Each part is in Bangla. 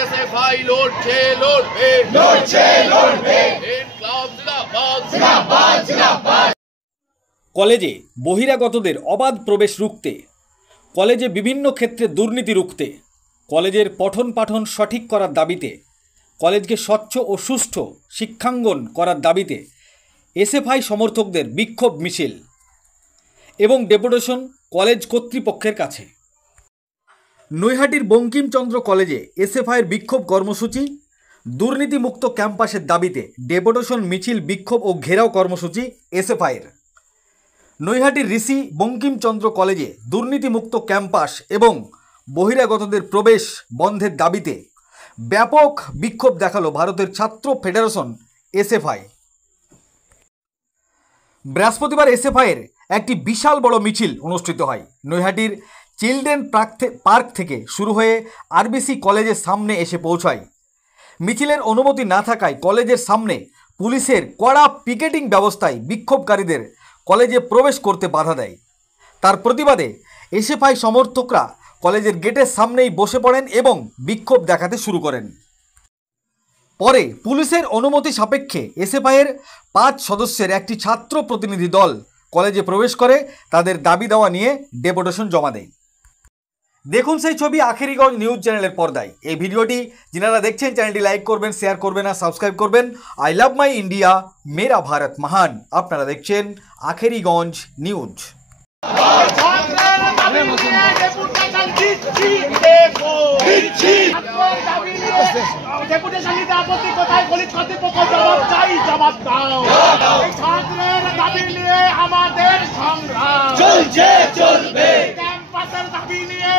এসএফআই লড়ছে লড়বে লড়ছে লড়বে ইনকলাব জিন্দাবাদ জিন্দাবাদ জিন্দাবাদ। কলেজে বহিরাগতদের অবাধ প্রবেশ রুখতে, কলেজে বিভিন্ন ক্ষেত্রে দুর্নীতি রুখতে, কলেজের পঠন পাঠন সঠিক করার দাবিতে, কলেজকে স্বচ্ছ ও সুষ্ঠু শিক্ষাঙ্গন করার দাবিতে এসএফআই সমর্থকদের বিক্ষোভ মিছিল এবং ডেপুটেশন কলেজ কর্তৃপক্ষের কাছে। নৈহাটির বঙ্কিমচন্দ্র কলেজে এসএফআইয়ের বিক্ষোভ কর্মসূচি, দুর্নীতিমুক্ত ক্যাম্পাসের দাবিতে ডেপুটেশন মিছিল, বিক্ষোভ ও ঘেরাও কর্মসূচি এসএফআইয়ের। নৈহাটির ঋষি বঙ্কিমচন্দ্র কলেজে দুর্নীতিমুক্ত ক্যাম্পাস এবং বহিরাগতদের প্রবেশ বন্ধের দাবিতে ব্যাপক বিক্ষোভ দেখালো ভারতের ছাত্র ফেডারেশন এসএফআই। বৃহস্পতিবার এসএফআইয়ের একটি বিশাল বড় মিছিল অনুষ্ঠিত হয়। নৈহাটির চিলড্রেন পার্ক থেকে শুরু হয়ে আরবিসি কলেজের সামনে এসে পৌঁছায়। মিছিলের অনুমতি না থাকায় কলেজের সামনে পুলিশের কড়া পিকেটিং ব্যবস্থায় বিক্ষোভকারীদের কলেজে প্রবেশ করতে বাধা দেয়। তার প্রতিবাদে এসএফআই সমর্থকরা কলেজের গেটের সামনেই বসে পড়েন এবং বিক্ষোভ দেখাতে শুরু করেন। পরে পুলিশের অনুমতি সাপেক্ষে এসএফআইয়ের 5 সদস্যের একটি ছাত্র প্রতিনিধি দল কলেজে প্রবেশ করে তাদের দাবি দেওয়া নিয়ে ডেপুটেশন জমা দেয়। দেখুন সেই ছবি আখেরিগঞ্জ নিউজ চ্যানেলের পর্দায়। এই ভিডিওটি যারা দেখছেন চ্যানেলটি লাইক করবেন, শেয়ার করবেন আর সাবস্ক্রাইব করবেন। আই লাভ মাই ইন্ডিয়া, মেরা ভারত মহান। আপনারা দেখছেন আখেরিগঞ্জ নিউজ। আমাদের সংগ্রাম চলছে চলবে, ক্যাম্পাসের দাবি নিয়ে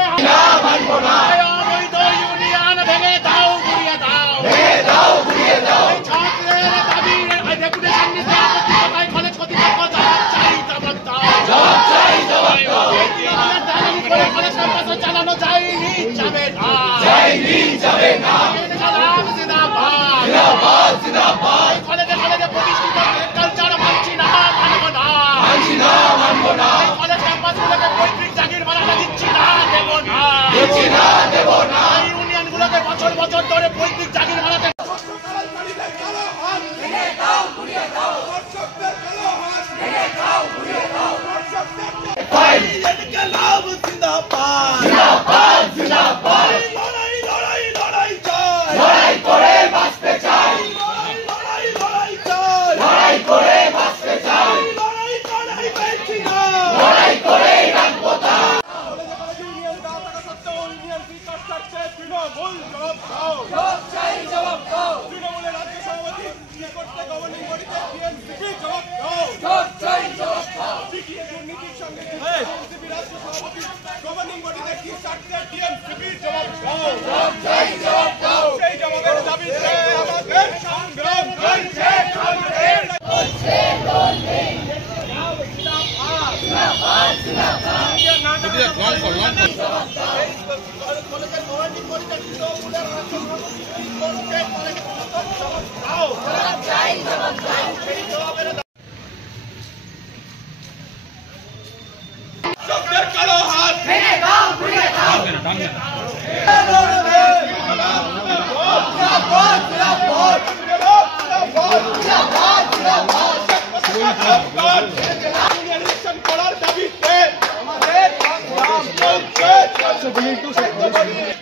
অবৈধ ইউনিয়ন ভেঙে দাও ঘুরিয়ে দাও, ভেঙে দাও ঘুরিয়ে দাও। ছাত্রের দাবি ডেপুটেশন নিতে আপত্তি কোথায়, কলেজ কর্তৃপক্ষ জবাব চাই, জবাব দাও, জবাব চাই, জবাব দাও। কলেজ ক্যাম্পাসে চালানো যায়নি, যাবে না, যায়নি, যাবে না। জিন্দাবাদ জিন্দাবাদ জিন্দাবাদ। কলেজে কলেজে প্রতিষ্ঠিত কালচার মানছি না, মানব না, মানছি না, মানব না। কলেজ ক্যাম্পাসগুলোকে পৈতৃক জাগির বানাতে দিচ্ছি না, দেব না, দিচ্ছি না, দেব না। ইউনিয়নগুলোকে বছর বছর ধরে পৈতৃক জাগির বানাতে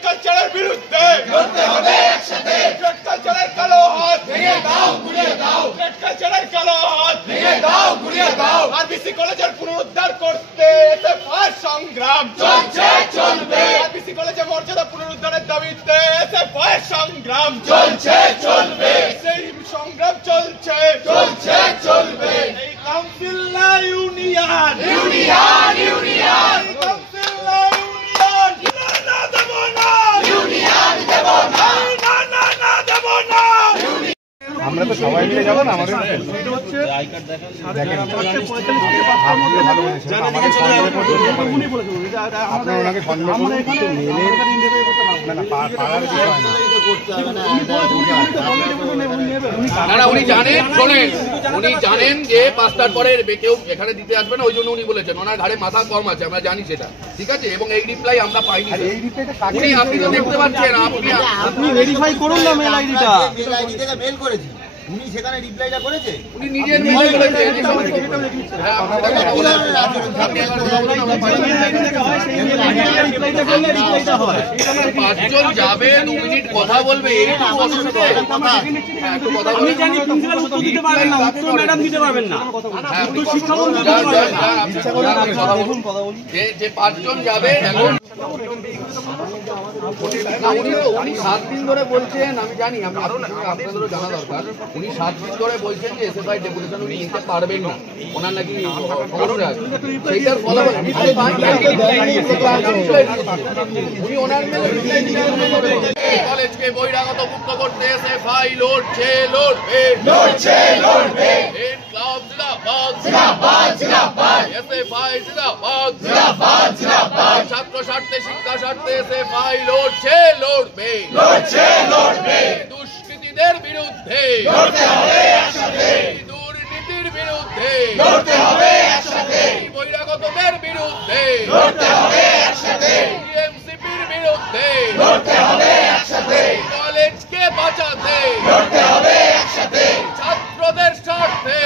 কালচারের বিরুদ্ধে লড়তে হবে একসাথে। কালচারের কালো হাত ভেঙে দাও, ঘুরিয়ে দাও। কালচারের কালো হাত ভেঙে দাও, ঘুরিয়ে দাও। আরবিসি কলেজের পুনরুদ্ধার করতে এসএফআই সংগ্রাম চলছে চলবে। আরবিসি কলেজের মর্যাদা পুনরুদ্ধারের দাবিতে এসএফআই সংগ্রাম চলছে চলবে। সেই সংগ্রাম চলছে চলছে চলবে। এই কাউন্সিল না ইউনিয়ন, ইউনিয়ন ইউনিয়ন কাউন্সিল না ইউনিয়ন। না দেব না ইউনিয়ন, দেব না, না না না দেব না। আমরা তো সবাই মিলে যাবো না, আমাদের আপনার ওনাকে না না পাড়ার বিষয় না। না না উনি জানেন, শোনেন, উনি জানেন যে 5টার পরে কেউ এখানে দিতে আসবে না, ওই জন্য উনি বলেছেন ওনার ঘাড়ে মাথা কম আছে, আমরা জানি সেটা, ঠিক আছে। এবং এই রিপ্লাই আমরা পাইনি। আর এই রিপ্লাইটা কাকে উনি, আপনি তো দেখতে পাচ্ছেন, আপনি ভেরিফাই করুন না মেল আইডিটা। মেল আইডি থেকে মেল করেছি, উনি সেখানে রিপ্লাইটা করেছে। উনি নিজের মেলে বলেছেন। হ্যাঁ, আপনি কথা বলেন। আপনি একবার কথা বলুন, আমরা পাঁচজন যাবে, 2 মিনিট কথা বলবে, এইটুকু অসুবিধা। হ্যাঁ, একটু কথা বলুন। আমি জানি প্রিন্সিপাল উত্তর দিতে পারবেন না, উত্তর ম্যাডাম দিতে পারবেন না, উত্তর শিক্ষামন্ত্রী দিতে পারবেন না। যে 5 জন যাবে এখন, না উনি 7 দিন ধরে বলছেন, আমি জানি, আপনাদেরও জানা দরকার, উনি 7 দিন ধরে বলছেন যে এসএফআই ডেপুটেশন উনি নিতে পারবেন না, ওনার নাকি সমস্যা আছে। সেইটার ফলাফল উনি ওনার কলেজকে বহিরাগত মুক্ত করতে এসএফআই লড়ছে, লড়বে, ইনকলাব জিন্দাবাদ, এসএফআই জিন্দাবাদ, ছাত্র স্বার্থে, শিক্ষা স্বার্থে এসএফআই লড়ছে, লড়বে, দুষ্কৃতীদের বিরুদ্ধে, দুর্নীতির বিরুদ্ধে, বহিরাগতদের বিরুদ্ধে, টিএমসিপির বিরুদ্ধে, কলেজকে বাঁচাতে, ছাত্রদের স্বার্থে